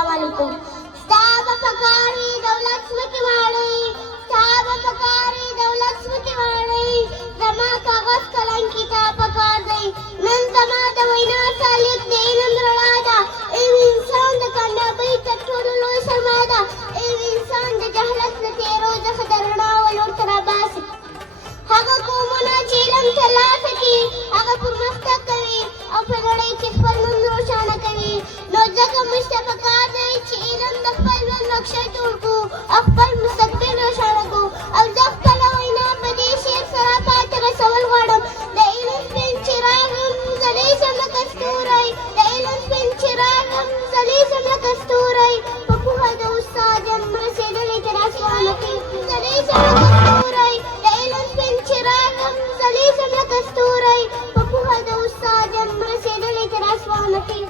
السلام عليكم. ستاب پکاری دولت سمکی ماڑی، ستاب پکاری دولت سمکی ماڑی، زما کاغذ قلم کتاب پکار دی، نن زما د وینا سالیت د علم رڼا ده، ایو انسان د کامیابۍ تر ټولو لوی سرمایه ده، ایو انسان د جهالت له تیرو څخه د رڼا ولور ته راباسي. هغه قومونه چې علم ترلاسه کړي هغه پرمختګ کوي او په نړۍ کې خپل نوم روښانه کوي. نو ځکه موږ ته پکار دی چې علم د خپل ژوند نقشه جوړ کړو او خپل مستقبل روښانه کړو. او زه خپله وینا په دې شعر سره پای ته رسول غواړم. د علم سپین څراغ یم ځلیږم لکه ستوری، د علم سپین څراغ یم ځلیږم لکه ستوری، په پوهه د استاد یم رسېدلی تر اسمانه کې ځلیږم لکه ستوری، د علم سپین څراغ یم ځلیږم لکه ستوری، په پوهه د استاد یم رسېدلی تر اسمانه کې